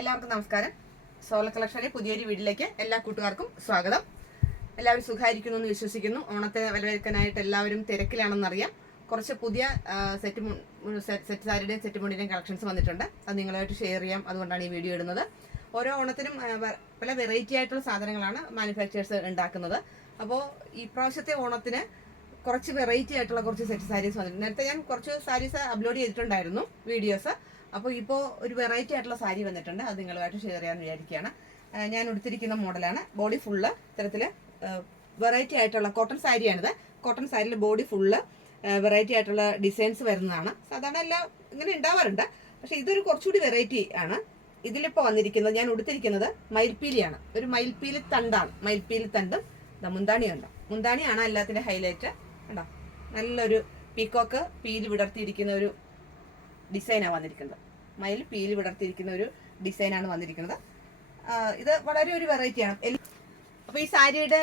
എല്ലാവർക്കും നമസ്കാരം. സോള കളക്ഷനിലെ പുതിയൊരു വീഡിയോയിലേക്ക് എല്ലാ കൂട്ടുകാർക്കും സ്വാഗതം. എല്ലാവരും സുഖമായിരിക്കുന്നു എന്ന് വിശ്വസിക്കുന്നു. ഓണത്തെ വരവേൽക്കാനായിട്ട് എല്ലാവരും തിരക്കിലാണെന്നറിയാം. കുറച്ച് പുതിയ സെറ്റ് സാരിയുടെയും സെറ്റ് മുണ്ടിൻ്റെയും കളക്ഷൻസ് വന്നിട്ടുണ്ട്. അത് നിങ്ങളുമായിട്ട് ഷെയർ ചെയ്യാം. അതുകൊണ്ടാണ് ഈ വീഡിയോ ഇടുന്നത്. ഓരോ ഓണത്തിനും പല വെറൈറ്റി ആയിട്ടുള്ള സാധനങ്ങളാണ് മാനുഫാക്ചേഴ്സ് ഉണ്ടാക്കുന്നത്. അപ്പോൾ ഈ പ്രാവശ്യത്തെ ഓണത്തിന് കുറച്ച് വെറൈറ്റി ആയിട്ടുള്ള കുറച്ച് സെറ്റ് സാരീസ് വന്നിട്ടുണ്ട്. നേരത്തെ ഞാൻ കുറച്ച് സാരീസ് അപ്ലോഡ് ചെയ്തിട്ടുണ്ടായിരുന്നു വീഡിയോസ്. അപ്പോൾ ഇപ്പോൾ ഒരു വെറൈറ്റി ആയിട്ടുള്ള സാരി വന്നിട്ടുണ്ട്. അത് നിങ്ങളുമായിട്ട് ഷെയർ ചെയ്യാമെന്ന് വിചാരിക്കുകയാണ്. ഞാൻ എടുത്തിരിക്കുന്ന മോഡലാണ്. ബോഡി ഫുള്ള് ഇത്തരത്തിൽ വെറൈറ്റി ആയിട്ടുള്ള കോട്ടൺ സാരിയാണിത്. കോട്ടൺ സാരിയിൽ ബോഡി ഫുള്ള് വെറൈറ്റി ആയിട്ടുള്ള ഡിസൈൻസ് വരുന്നതാണ്. സാധാരണ എല്ലാം ഇങ്ങനെ ഉണ്ടാവാറുണ്ട്, പക്ഷെ ഇതൊരു കുറച്ചുകൂടി വെറൈറ്റി ആണ്. ഇതിലിപ്പോൾ വന്നിരിക്കുന്നത്, ഞാൻ ഉടുത്തിരിക്കുന്നത് മയിൽപ്പീലിയാണ്. ഒരു മയിൽപ്പീലി തണ്ടാണ്. മയിൽപ്പീലി തണ്ടും മുന്താണിയുണ്ട്. മുന്താണിയാണ് എല്ലാത്തിൻ്റെ ഹൈലൈറ്റ്. കണ്ടോ, നല്ലൊരു പീക്കോക്ക് പീലി വിടർത്തിയിരിക്കുന്ന ഒരു ഡിസൈനാണ് വന്നിരിക്കുന്നത്. മയിൽ പീലി വിടർത്തിയിരിക്കുന്ന ഒരു ഡിസൈനാണ് വന്നിരിക്കുന്നത്. ഇത് വളരെ ഒരു വെറൈറ്റിയാണ്. അപ്പോൾ ഈ സാരിയുടെ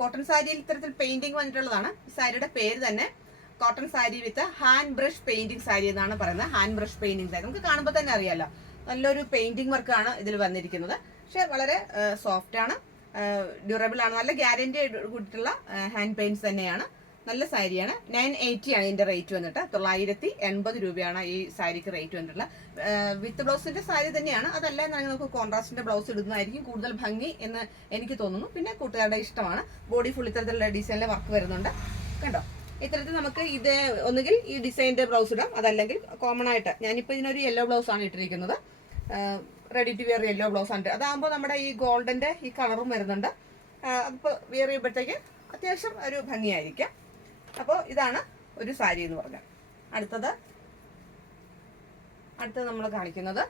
കോട്ടൺ സാരിയിൽ ഇത്തരത്തിൽ പെയിന്റിങ് വന്നിട്ടുള്ളതാണ്. ഈ സാരിയുടെ പേര് തന്നെ കോട്ടൺ സാരി വിത്ത് ഹാൻഡ് ബ്രഷ് പെയിന്റിംഗ് സാരി എന്നാണ് പറയുന്നത്. ഹാൻഡ് ബ്രഷ് പെയിന്റിംഗ് സാരി നമുക്ക് കാണുമ്പോൾ തന്നെ അറിയാലോ, നല്ലൊരു പെയിന്റിംഗ് വർക്കാണ് ഇതിൽ വന്നിരിക്കുന്നത്. പക്ഷെ വളരെ സോഫ്റ്റ് ആണ്, ഡ്യൂറബിൾ ആണ്, നല്ല ഗ്യാരണ്ടി കൂട്ടിയിട്ടുള്ള ഹാൻഡ് പെയിന്റ്സ് തന്നെയാണ്. നല്ല സാരിയാണ്. 980 ആണ് ഇതിന്റെ റേറ്റ് വന്നിട്ട്. 980 രൂപയാണ് ഈ സാരിക്ക് റേറ്റ് വന്നിട്ടുള്ളത്. വിത്ത് ബ്ലൗസിന്റെ സാരി തന്നെയാണ്. അതല്ല എന്നാണെങ്കിൽ നമുക്ക് കോൺട്രാസ്റ്റിന്റെ ബ്ലൗസ് ഇടുന്നതായിരിക്കും കൂടുതൽ ഭംഗി എന്ന് എനിക്ക് തോന്നുന്നു. പിന്നെ കൂട്ടുകാരുടെ ഇഷ്ടമാണ്. ബോഡി ഫുൾ ഇത്തരത്തിലുള്ള ഡിസൈനിലെ വർക്ക് വരുന്നുണ്ട്. കണ്ടോ, ഇത്തരത്തിൽ നമുക്ക് ഇത് ഒന്നുകിൽ ഈ ഡിസൈനിന്റെ ബ്ലൗസ് ഇടാം, അതല്ലെങ്കിൽ കോമൺ ആയിട്ട് ഞാനിപ്പോൾ ഇതിനൊരു യെല്ലോ ബ്ലൗസ് ആണ് ഇട്ടിരിക്കുന്നത്. Ready to wear yellow blouse ആണ്. അതാകുമ്പോൾ നമ്മുടെ ഈ ഗോൾഡന്റെ ഈ കളറും വരുന്നുണ്ട്. അപ്പോൾ വെയർ ചെയ്യുമ്പോഴത്തേക്ക് അത്യാവശ്യം ഒരു ഭംഗിയായിരിക്കാം. അപ്പോൾ ഇതാണ് ഒരു സാരി എന്ന് പറഞ്ഞാൽ. അടുത്തത് നമ്മൾ കാണിക്കുന്നത്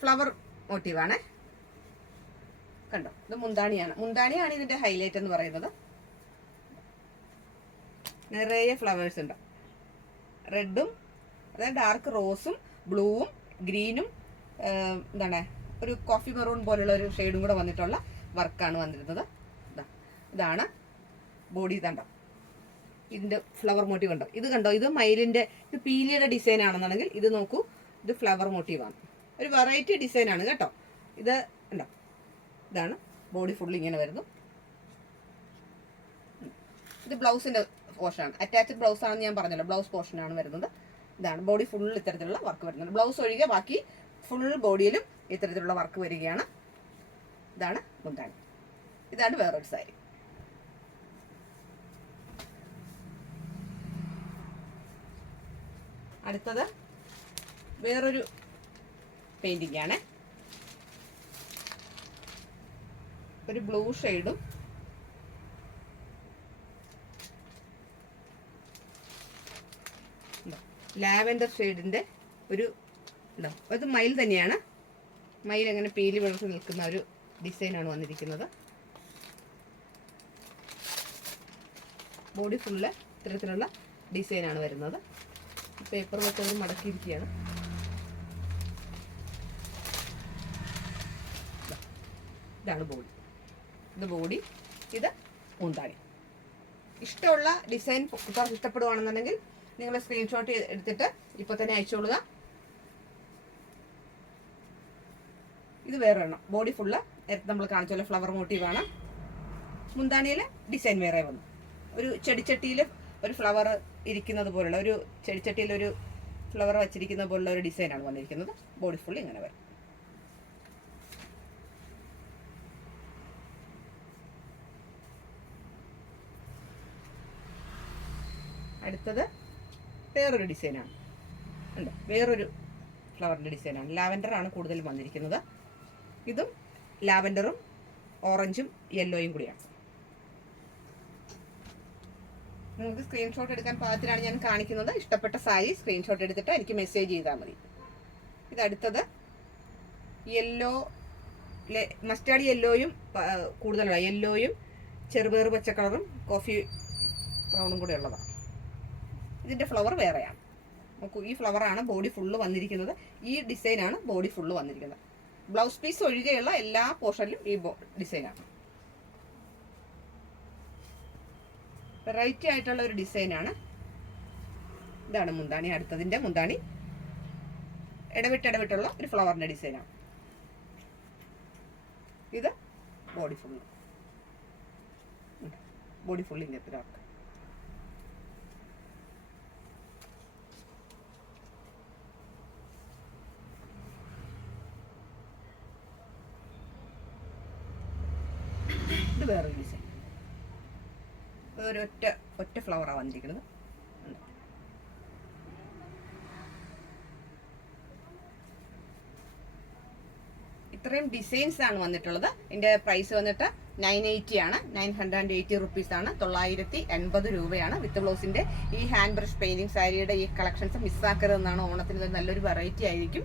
ഫ്ലവർ മോട്ടീവാണ്. കണ്ടോ, ഇത് മുന്താണിയാണ് ഇതിന്റെ ഹൈലൈറ്റ് എന്ന് പറയുന്നത്. നിറയെ ഫ്ലവേഴ്സ് ഉണ്ട്. റെഡും അതായത് ഡാർക്ക് റോസും ബ്ലൂവും ഗ്രീനും എന്താണ് ഒരു കോഫി മെറൂൺ പോലുള്ള ഒരു ഷെയ്ഡും കൂടെ വന്നിട്ടുള്ള വർക്കാണ് വന്നിരുന്നത്. ഇതാണ് ബോഡി. ഇതുണ്ടോ, ഇതിന്റെ ഫ്ലവർ മോട്ടീവ് ഉണ്ടോ? ഇത് കണ്ടോ, ഇത് മയിലിന്റെ, ഇത് പീലിയുടെ ഡിസൈൻ ആണെന്നുണ്ടെങ്കിൽ ഇത് നോക്കൂ, ഇത് ഫ്ലവർ മോട്ടീവാണ്. ഒരു വെറൈറ്റി ഡിസൈനാണ് കേട്ടോ. ഇത് ഉണ്ടോ, ഇതാണ് ബോഡി ഫുൾ ഇങ്ങനെ വരുന്നു. ഇത് ബ്ലൗസിന്റെ പോർഷനാണ്. അറ്റാച്ച്ഡ് ബ്ലൗസ് ആണെന്ന് ഞാൻ പറഞ്ഞല്ലോ, ബ്ലൗസ് പോർഷനാണ് വരുന്നത്. ഇതാണ് ബോഡി ഫുൾ ഇത്തരത്തിലുള്ള വർക്ക് വരുന്നത്. ബ്ലൗസ് ഒഴികെ ബാക്കി ഫുൾ ബോഡിയിലും ഇത്തരത്തിലുള്ള വർക്ക് വരികയാണ്. ഇതാണ് മുന്താണി. ഇതാണ് വേറൊരു സാരി. അടുത്തത് വേറൊരു പെയിന്റിംഗ് ആണ്. ഒരു ബ്ലൂ ഷെയ്ഡും ലാവെൻഡർ ഷെയ്ഡിന്റെ ഒരു ഉണ്ടോ, അത് മയിൽ തന്നെയാണ്. മയിൽ അങ്ങനെ പീലി വിളർത്തി നിൽക്കുന്ന ഒരു ഡിസൈനാണ് വന്നിരിക്കുന്നത്. ബോഡി ഫുള്ള് ഇത്തരത്തിലുള്ള ഡിസൈനാണ് വരുന്നത്. പേപ്പർ വെച്ചത് മടക്കിയിരിക്കുകയാണ്. ഇതാണ് ബോഡി. ഇത് ബോഡി, ഇത് മുന്താണി. ഇഷ്ടമുള്ള ഡിസൈൻ ഇഷ്ടപ്പെടുകയാണെന്നുണ്ടെങ്കിൽ നിങ്ങൾ സ്ക്രീൻഷോട്ട് എടുത്തിട്ട് ഇപ്പോൾ തന്നെ അയച്ചോളുക. ഇത് വേറെ എണ്ണം. ബോഡി ഫുള്ള് നമ്മൾ കാണിച്ചോളൂ ഫ്ലവർ മോട്ടീവാണ്. മുന്താണിയിൽ ഡിസൈൻ വേറെ വന്നു. ഒരു ചെടിച്ചട്ടിയിൽ ഒരു ഫ്ലവർ ഇരിക്കുന്നത് പോലുള്ള, ഒരു ചെടിച്ചട്ടിയിൽ ഒരു ഫ്ലവർ വച്ചിരിക്കുന്ന പോലുള്ള ഒരു ഡിസൈനാണ് വന്നിരിക്കുന്നത്. ബോഡി ഫുൾ ഇങ്ങനെ വരും. അടുത്തത് വേറൊരു ഡിസൈനാണ്. ഉണ്ട്, വേറൊരു ഫ്ലവറിൻ്റെ ഡിസൈനാണ്. ലാവൻഡർ ആണ് കൂടുതലും വന്നിരിക്കുന്നത്. ഇതും ലാവൻഡറും ഓറഞ്ചും യെല്ലോയും കൂടിയാണ്. നിങ്ങൾക്ക് സ്ക്രീൻഷോട്ട് എടുക്കാൻ പാകത്തിലാണ് ഞാൻ കാണിക്കുന്നത്. ഇഷ്ടപ്പെട്ട സാരി സ്ക്രീൻഷോട്ട് എടുത്തിട്ട് എനിക്ക് മെസ്സേജ് ചെയ്താൽ മതി. ഇതടുത്തത് യെല്ലോ, മസ്റ്റാർഡ് യെല്ലോയും കൂടുതലാണ്. യെല്ലോയും ചെറുപയർ പച്ച കളറും കോഫി ബ്രൗണും കൂടെ ഉള്ളതാണ്. ഇതിൻ്റെ ഫ്ലവർ വേറെയാണ്. നോക്കൂ, ഈ ഫ്ലവറാണ് ബോഡി ഫുള്ള് വന്നിരിക്കുന്നത്. ഈ ഡിസൈനാണ് ബോഡി ഫുള്ള് വന്നിരിക്കുന്നത്. ബ്ലൗസ് പീസ് ഒഴികെയുള്ള എല്ലാ പോർഷനിലും ഈ ഡിസൈനാണ്. വെറൈറ്റി ആയിട്ടുള്ള ഒരു ഡിസൈനാണ്. ഇതാണ് മുന്താണി. അടുത്തതിൻ്റെ മുന്താണി ഇടവിട്ടുള്ള ഒരു ഫ്ലവറിൻ്റെ ഡിസൈനാണ്. ഇത് ബോഡി ഫുള്ള് ഇങ്ങനത്തെ വർക്ക്. ഇത് വേറൊരു ഡിസൈൻ. ഒറ്റ ഫ്ലവറാണ് വന്നിരിക്കുന്നത്. ഇത്രയും ഡിസൈൻസ് ആണ് വന്നിട്ടുള്ളത്. ഇതിൻ്റെ പ്രൈസ് വന്നിട്ട് 980 ആണ്. 980 റുപ്പീസാണ്. 980 രൂപയാണ് വിത്ത് ബ്ലൗസിൻ്റെ. ഈ ഹാൻഡ് ബ്രഷ് പെയിൻറ്റിങ് സാരിയുടെ ഈ കളക്ഷൻസ് മിസ്സാക്കരുതെന്നാണ്. ഓണത്തിന് നല്ലൊരു വെറൈറ്റി ആയിരിക്കും.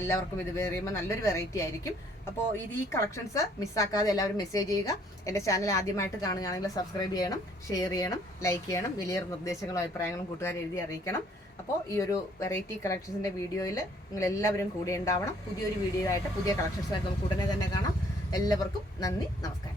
എല്ലാവർക്കും ഇത് വെയർ ചെയ്യുമ്പോൾ നല്ലൊരു വെറൈറ്റി ആയിരിക്കും. അപ്പോൾ ഈ കളക്ഷൻസ് മിസ്സാക്കാതെ എല്ലാവരും മെസ്സേജ് ചെയ്യുക. എൻ്റെ ചാനൽ ആദ്യമായിട്ട് കാണുകയാണെങ്കിൽ സബ്സ്ക്രൈബ് ചെയ്യണം, ഷെയർ ചെയ്യണം, ലൈക്ക് ചെയ്യണം. വലിയ നിർദ്ദേശങ്ങളും അഭിപ്രായങ്ങളും കൂട്ടുകാർ എഴുതി അറിയിക്കണം. അപ്പോൾ ഈ ഒരു വെറൈറ്റി കളക്ഷൻസിൻ്റെ വീഡിയോയിൽ നിങ്ങളെല്ലാവരും കൂടെ ഉണ്ടാവണം. പുതിയൊരു വീഡിയോ ആയിട്ട് പുതിയ കളക്ഷൻസായിട്ട് നമുക്ക് ഉടനെ തന്നെ കാണാം. എല്ലാവർക്കും നന്ദി, നമസ്കാരം.